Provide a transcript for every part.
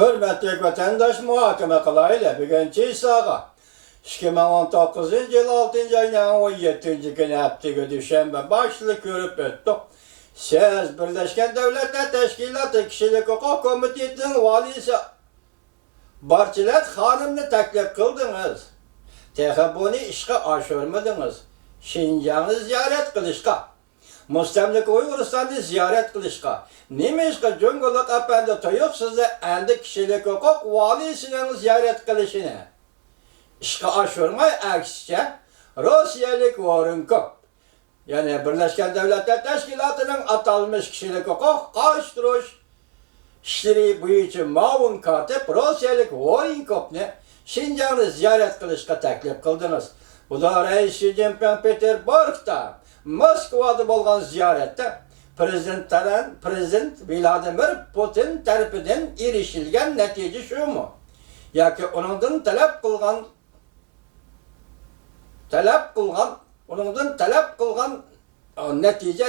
Hürmetli vatandaş muhakeme kılayla bugünkü sağa 2019 yıl 6. ayının 17. günü hafta düşenbe başlık görüp öttük. Siz Birleşken Devletler Teşkilatı Kişilik Hukuk Komitesi'nin valisi Barçilet Hanım'ını teklif kıldınız. Tehe bunu işe aşırmadınız. Şincan'ı ziyaret kılışka. Müstemlik Uyguristan'ı ziyaret kılışka. Nimişka Cunguluk Efendi Toyuk size endi kişilik hukuk valisinin ziyaret kılışını. İşe aşırmay aksine Rusiyalık Warrenkop. Yani Birleşken Devletler Teşkilatı'nın atalmış kişilik hukuk karıştırış işleri boyunca mavun katip Rusiyalık Warrenkop'unu Şincan'ı ziyaret kılışka teklif kıldınız. Bu da Reis Xi Jinping Peterburg'da Moskova'da bolgan ziyarette Prezident Vladimir Putin tarafından erişilgen netice şu mu? Yaki onundan talep kılgan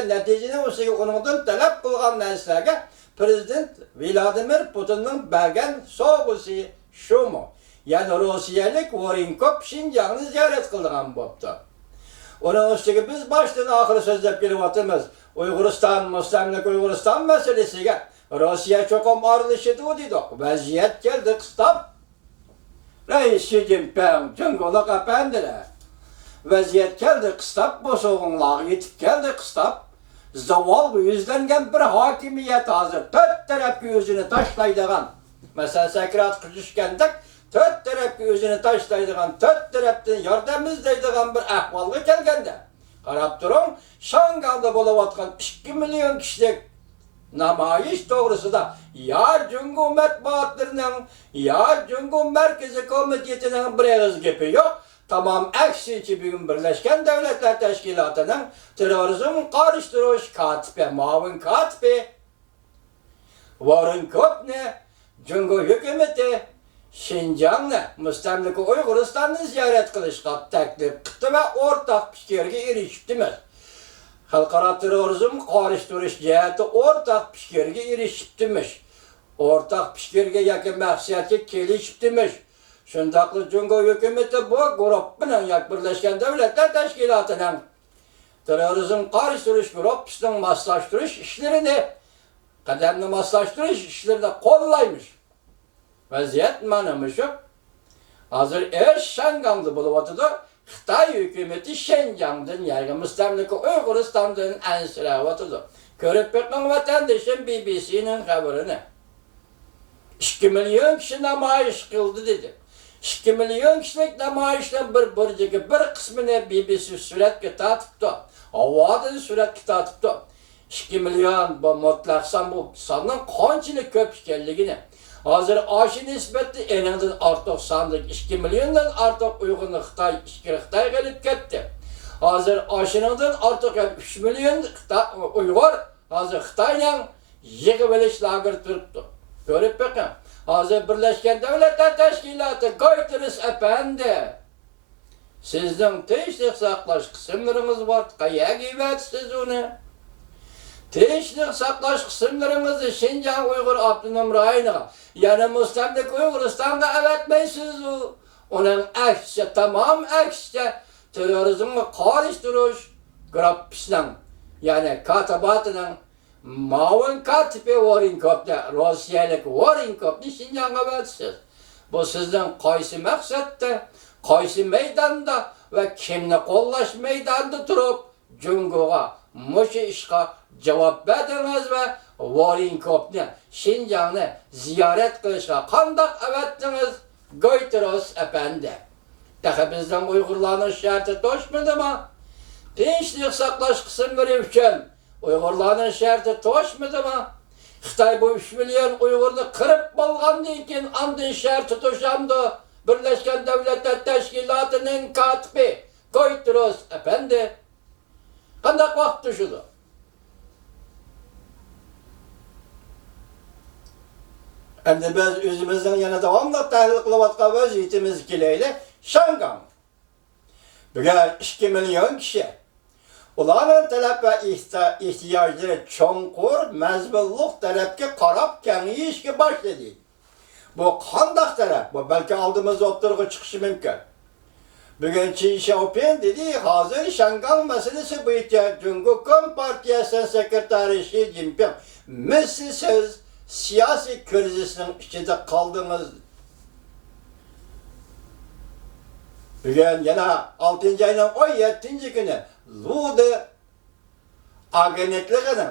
neticenin olsa onundan talep kılgan neslige Prezident Vladimir Putin'in bergen soğusu şu mu? Yani Rusiyalık Warrenkop Şincan'ı ziyaret kıldıran boptu. Onun üstüne biz baştan ahırı sözlep gelivatımız Uyguristan, Müstemlik Uyguristan meselesiyle Rusya çokum arılışıdı dedik. Vaziyet geldi kıstap. Reis Xi Jinping, Cunguluk Efendiler. Vaziyet geldi kıstap, bu soğunluğa yetip geldi kıstap. Zaval yüzlengen bir hakimiyet hazır. Dört tarafı yüzünü taşlaydıgan. Mesela Sekrat Kılıçkendik. Dört tarafı yüzünü taşlaydıgan, dört taraftan yardım izleydigan bir ahvalga kelgende. Qarab durun, Şangal'da bolavatkan 2 milyon kişilik namayiş doğrusunda ya Cungu Matbuatlarının ya Cungu Merkezi Komitesi'nin bir ağız gibi yok. Tamam eksici bugün Birleşken Devletler Teşkilatı'nın terörizm karıştırış katibi, mavun katibi Warrenkop ne? Cungu hükümeti Şincan'la Müstemlik Uyguristan'ı ziyaret kılışka teklif kıttı ve ortak fikirge erişiptimiz. Halkara terörizm karıştırış ciheti ortak fikirge erişiptimiz. Ortak fikirge yakın maksiyeti kelişiptimiz. Şundaklı Cungu hükümeti bu grupının yak Birleşken Devletler Teşkilatı'nın terörizm karıştırış grupının maslaştırış işlerini, kademli maslaştırış işlerini kollaymış. Vaziyet manımışı. Hazır Şengan'da buluvatıda Xitay hükümeti Şengan'dan yani Müstemlik Uyguristan'dan ensiravatıda. Körüp bakın vatandaşın BBC'nin haberini. 2 milyon kişi namayiş kıldı dedi. 2 milyon kişilik namayişten bir kısmını BBC sürekli tatıptı. Havada sürekli tatıptı. 2 milyon bu mutlaksan bu sanın kaçlık köp işkelliğini. Hazır aşı nispeti eninden artık sandık 2 milyondan artık Uygur'un Xitay gelip gitti. Hazır aşınından artık 3 milyon Uygur hazır Xitay'la yığıveliş lagır turuptu. Görüp bakın. Hazır Birleşken Devletler Teşkilatı Gaytırız efendi. Sizden teşvik saklaş kısımlarınız var. Kaya gibetsiz onu. Teşvik saklaş kısımlarınızı Şincan Uygur Abdunum Rayı'na yani Müstemlik Uyguristan'da evetmeysiz o. Onun aksine tamam aksine terörizmle karıştırış gruppisinin yani katabatının mavun katibi Warrenkop'da Rusiyalık Warrenkop'ni Şincan'a evetsiz. Bu sizden kaysi maksatda, kaysi meydanda ve kimni kollaş meydanda durup Cungu'ga, Muşi işe cevap verdiniz ve Warrenkop'ni Şincan'ı ziyaret kılışa kandak evettiniz Gaytırız efendi. Daha bizden Uygurların şartı toşmadı mı? Tinçlik saklaş kısımları için Uygurların şartı toşmadı mı? Xitay bu 3 milyon Uygur'u kırıp bolgandı iken andın şartı toşamdı. Birleşken Devletler Teşkilatı'nın katibi Gaytırız efendi. Kandak vakt düşüdü. Endi biz özümüzden yana devamlı tahlil kılavatqa vaziyetimiz kileyle Şangan. Bugün 2 milyon kişi. Ularning talab ve ihtiyacları çoğunkur, mezbulluq talabga qarab kengayishga boshladi. Bu qandaq taraf? Bu belki aldığımız o'ttirg'i chiqishi mumkin. Bugün Xi Jinping dedi, hazır Şangal meselesi bo'yicha Jungo Kompartiyasi sekretari Xi Jinping, siz siyasi krizisinin içinde kaldınız. Bugün yana 6. ayının 17. günü Lude agentliğinin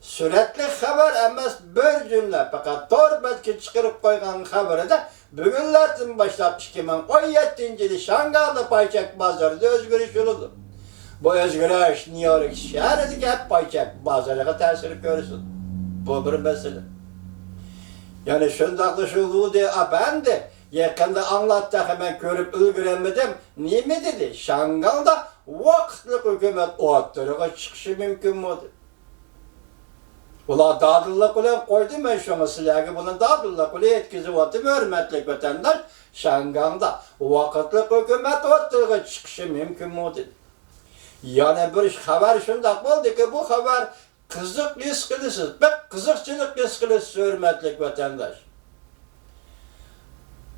sürekli haber emas bir cümle fakat torbetki çıkarıp koygan haberi de bugünlerden başlap 2017 yılı Şangal'da payçak pazarında özgürlüş yoludu. Bu özgürlüş New York şehrindeki hep payçak pazarına tesir görürsün. Bu bir mesele. Yani şundaklı şu Lude Efendi yakında anlattı hemen görüp ülgüremedim. Niye mi dedi? Şangal'da vakitlik hükümet ottırığa çıkışı mümkün müdür? Ular dadıllık ulan koydu ben şunu silahı bunun dadıllık ulan etkisi vardı hürmetlik vatandaş Şangal'da vakitlik hükümet ottırığa çıkışı mümkün müdür? Yani bir haber şundak oldu ki bu haber kızık riskilisiz, pek kızıkçılık riskilisiz hürmetlik vatandaş.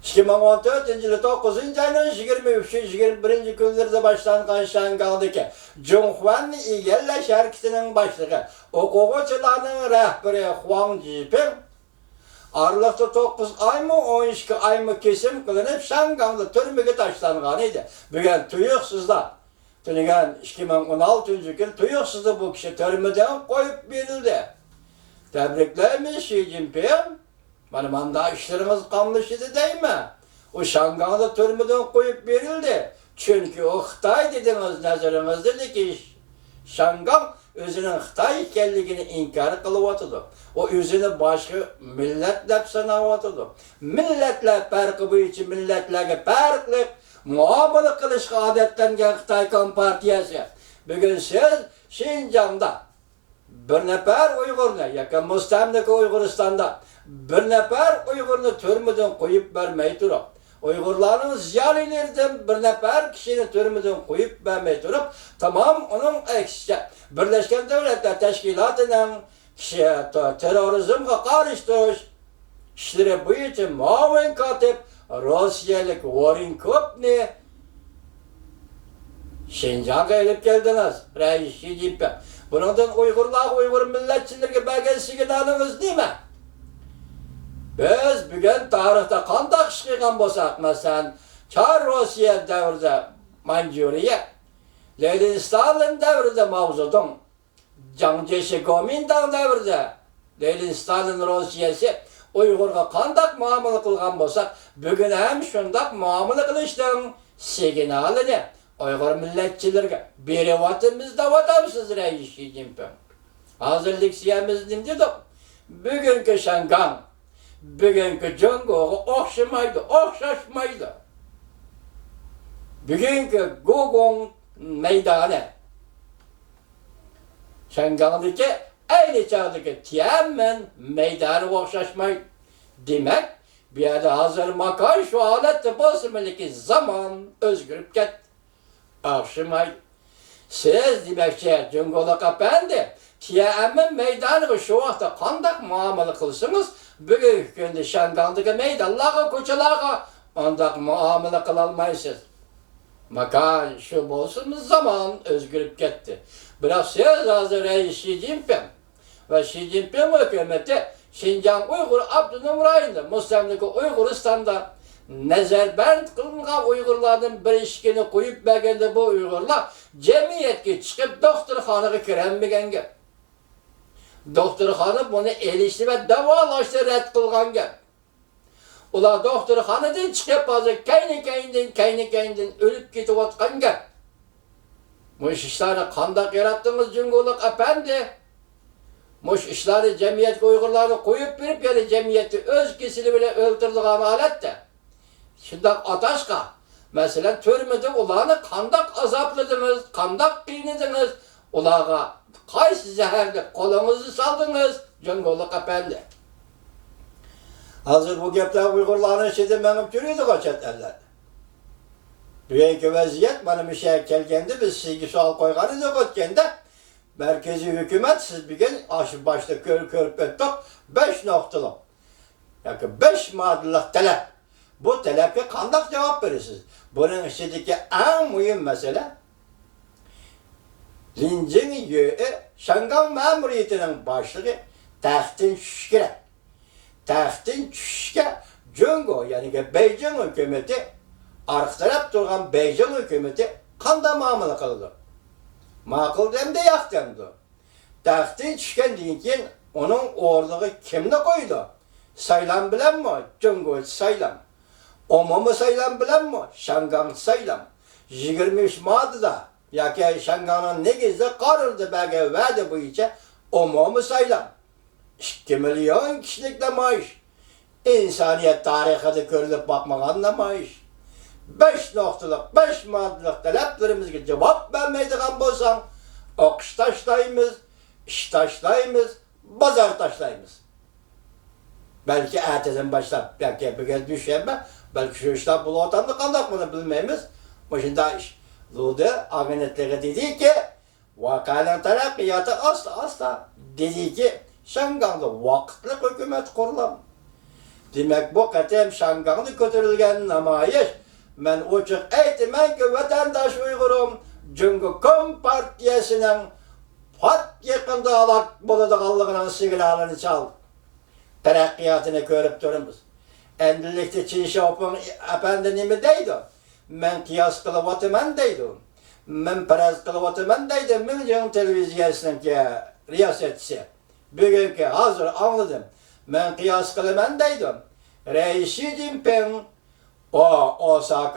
2014 yılı 9. ayının 23-21. günlerde başlangan Şangal'daki Zhonghuan İgelleş Hareketi'nin başlığı okuğucularının rehberi Huang Jiping aralıkta 9 ay mı 12 ay mı kesim kılınıp Şangal'da türmüge taşlangan idi. Bugün tuyuksuzda Tünügen 2016. gün tuyuksuzda bu kişi türmüden koyup verildi. Tebriklerimiz Xi Jinping. Benim anda işlerimiz kalmış idi değil mi? O Şangal'da türmüden koyup verildi. Çünkü o Xitay dediniz nazarınızda ki Şangal özünün Xitay ikenligini inkar kılıvatıdı. O özünü başka millet dep sanavatıdı. Milletler farkı bu için milletlerge farklı muamele kılışka adetlengen Xitay Kompartiyası. Bugün siz Şinjan'da bir nefer Uygur'na, yakın müstemlik Uyguristan'da bir nefer Uygur'unu türmüden koyup vermeyi durup, Uygurların ziyalilerden bir nefer kişinin türmüden koyup vermeyi durup, tamam onun eksisi Birleşken Devletler Teşkilatı'nın terörizmle karıştırış işleri bu için muavin katip Rusyalık Warren Kopni Şinjan'a gelip geldiniz. Reis Xi Jinping. Bundan Uygur milletçilerine belge signalınız değil mi? Biz bugün tarihte qandaq çıkıgan bolsak, mesela Çar Rusya devrinde Manchuriya, Lenin Stalin devrinde Mao Zedong, Jiang Zemin devrinde Lenin Stalin Rusyası Uygurga qandaq muamele kılgan bolsak, bugün hem şundaq muamele kılıştın signalini Uygur milletçilerine berivatımız da vatamsız Reis Xi Jinping. Hazırlık siyemiz dedik. Bugünkü Şangal, bugünkü Jungo'ga okşaşmaydı. Bugünkü Gugong meydanı, Şangal'daki aynı çağdaki Tiananmen meydanı okşaşmaydı. Demek bir yerde hazır makay şu alette basımındaki zaman özgürüp gitti. Okşamaydı. Siz demekçe Jungo'luk efendi, Tiananmen meydanı şu vaxtda qandaq muamele kılsınız, bugünkü günde Şangal'daki meydanlarga, koçalarga ondaq muamele kılalmaysınız. Makan şu bolsunuz zaman özgürüp gitti. Biroq siz hazır Reis Xi Jinping ve Xi Jinping hükümeti Şinjan Uygur Abdunum rayında, Müstemlik Uyguristan'da nezarband kılıngan Uygurlardan bir işkini koyup bergende bu Uygurlar cemiyetke çıkıp doktorxanaga kirenmegen gep. Doktorxana bunu elişti ve davalaştı red kılgan gep. Ular doktorxanadan çıkıp hazır kayni ölüp ketip atkan gep. Muş işlerini qandaq yarattınız Jungo'luk efendi. Muş işleri cemiyetke Uygurlarını koyup verip yani cemiyeti öz kesili bile öldürülgan alette. Şundak ataşka, mesela türmede ulanı qandaq azapladınız, qandaq qiynadınız, ulağa qaysı zəhərli kolunuzu saldınız, Jungo'luk efendi. Hazır bu gepler Uygurların içinde menip yürüydük o chet ellerde. Bugünkü vaziyet benim işe gelgende biz sizge sual koygan idik ötkende, merkezi hükümet siz bugün başta körüp ettik 5 noktalı. yoki 5 modellik talep. Bu talabga qanday javob berasiz? Buning ichidagi eng muhim masala Linjin Yue Shangang ma'muriyatining boshlig'i taxtdan tushishi kerak. Taxtdan tushishga Jungo, ya'ni Beijing hukumati, arqa taraf turgan Beijing hukumati qanday muomala qildi? Ma'qul demdi, yo'q demdi. Taxtdan tushgandan keyin uning o'rniga kimni qo'ydi? Saylan bilanmi? Jungo saylan. Umumiy saylan bilanmi? Shangang saylan. 23 moddada yoki Shangangning negizida qorildi bergan va'da bo'yicha umumiy saylan. 2 million kishilik namoyish. İnsaniyet tarixida ko'rilib bakmagan namoyish. 5 noktalık, 5 moddalik talablarimizga javob bermaydigan bo'lsam, o'qish tashlaymiz, ish tashlaymiz, bozor tashlaymiz. Belki ertesinden başlap, belki bugün düşenme, belki şu işler bulatamda qanday bunu bilmeymiz. Bu şunda iş. Ludi agenetleri dedi ki, vakanın taraqqiyatı asla dedi ki, Şangang'da vaqtli hükümet kurulam. Demek bu qatem Şangang'da kötürülgen namoyish. Men ochiq aytaman ki, vatandaş Uyg'urum, Jungo Kompartiyasining pat yaqinda halok bo'ladiganligining signalini çal. Taraqqiyotini ko'rib turibmiz. Endilikda Qin Shoping apandi nima deydi? Men qiyos qilyapman deydi. Men faraz qilyapman deydi. Miljon televiziyasining riyosatchisi. Bugungi hozir anladim. Men qiyos qilaman deydi. Rais Xi Jinping o Osaka